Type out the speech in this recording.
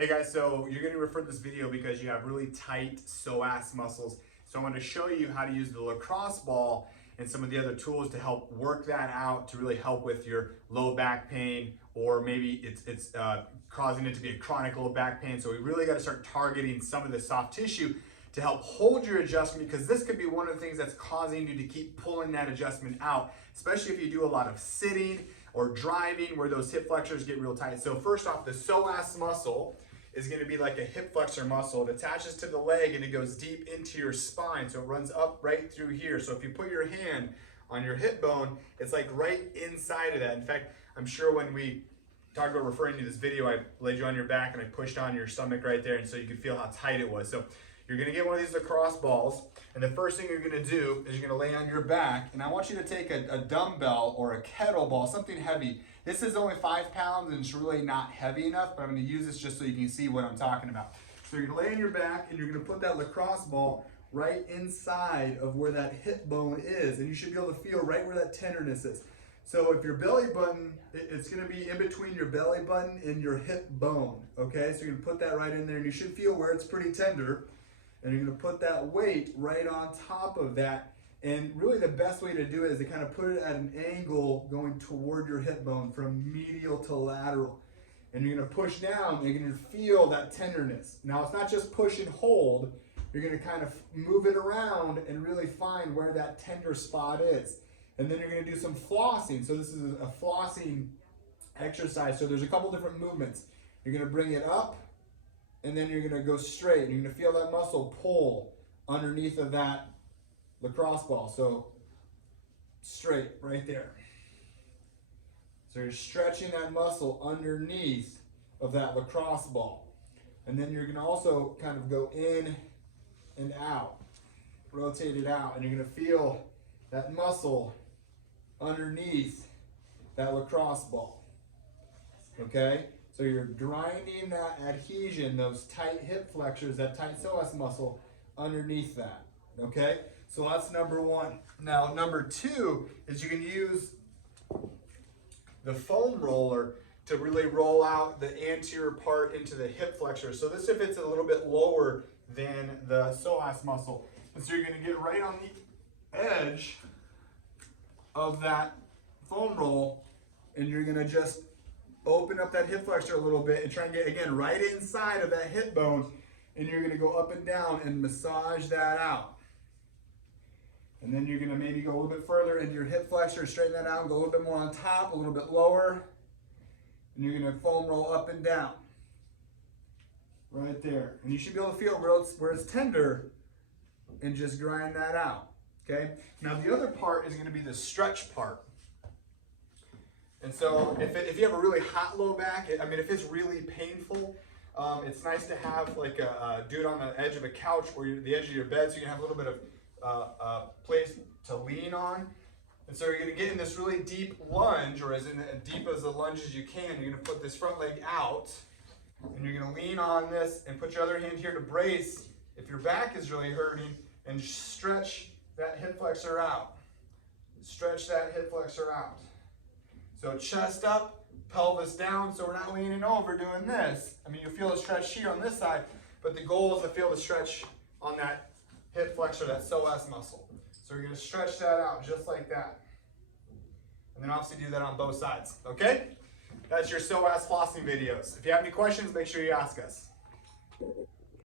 Hey guys, so you're getting referred this video because you have really tight psoas muscles. So I want to show you how to use the lacrosse ball and some of the other tools to help work that out, to really help with your low back pain, or maybe it's causing it to be a chronic low back pain. So we really got to start targeting some of the soft tissue to help hold your adjustment, because this could be one of the things that's causing you to keep pulling that adjustment out, especially if you do a lot of sitting or driving where those hip flexors get real tight. So first off, the psoas muscle is going to be like a hip flexor muscle. It attaches to the leg and it goes deep into your spine. So it runs up right through here. So if you put your hand on your hip bone, it's like right inside of that. In fact, I'm sure when we talked about referring to this video, I laid you on your back and I pushed on your stomach right there, and so you could feel how tight it was. So you're going to get one of these lacrosse balls, and the first thing you're going to do is you're going to lay on your back, and I want you to take a dumbbell or a kettlebell, something heavy. This is only 5 pounds and it's really not heavy enough, but I'm going to use this just so you can see what I'm talking about. So you're going to lay on your back and you're going to put that lacrosse ball right inside of where that hip bone is, and you should be able to feel right where that tenderness is. So if your belly button, it's going to be in between your belly button and your hip bone, okay? So you're going to put that right in there, and you should feel where it's pretty tender. And you're going to put that weight right on top of that. And really the best way to do it is to kind of put it at an angle going toward your hip bone from medial to lateral. And you're going to push down and you're going to feel that tenderness. Now it's not just push and hold. You're going to kind of move it around and really find where that tender spot is. And then you're going to do some flossing. So this is a flossing exercise. So there's a couple different movements. You're going to bring it up, and then you're going to go straight. And you're going to feel that muscle pull underneath of that lacrosse ball. So straight right there. So you're stretching that muscle underneath of that lacrosse ball. And then you're going to also kind of go in and out, rotate it out, and you're going to feel that muscle underneath that lacrosse ball. Okay? So you're grinding that adhesion, those tight hip flexors, that tight psoas muscle underneath that. Okay? So that's number one. Now, number two is you can use the foam roller to really roll out the anterior part into the hip flexor. So this if it's a little bit lower than the psoas muscle. And so you're going to get right on the edge of that foam roll, and you're going to just open up that hip flexor a little bit and try and get, again, right inside of that hip bone, and you're going to go up and down and massage that out. And then you're going to maybe go a little bit further into your hip flexor, straighten that out, and go a little bit more on top, a little bit lower, and you're going to foam roll up and down. Right there. And you should be able to feel where it's tender and just grind that out. Okay? Now the other part is going to be the stretch part. And so if you have a really hot low back, if it's really painful, it's nice to have like do it on the edge of a couch or the edge of your bed, so you can have a little bit of place to lean on. And so you're going to get in this really deep lunge, or as deep as a lunge as you can. You're going to put this front leg out, and you're going to lean on this and put your other hand here to brace if your back is really hurting, and stretch that hip flexor out. Stretch that hip flexor out. So chest up, pelvis down, so we're not leaning over doing this. You'll feel the stretch here on this side, but the goal is to feel the stretch on that hip flexor, that psoas muscle. So you're going to stretch that out just like that. And then obviously do that on both sides, okay? That's your psoas flossing videos. If you have any questions, make sure you ask us.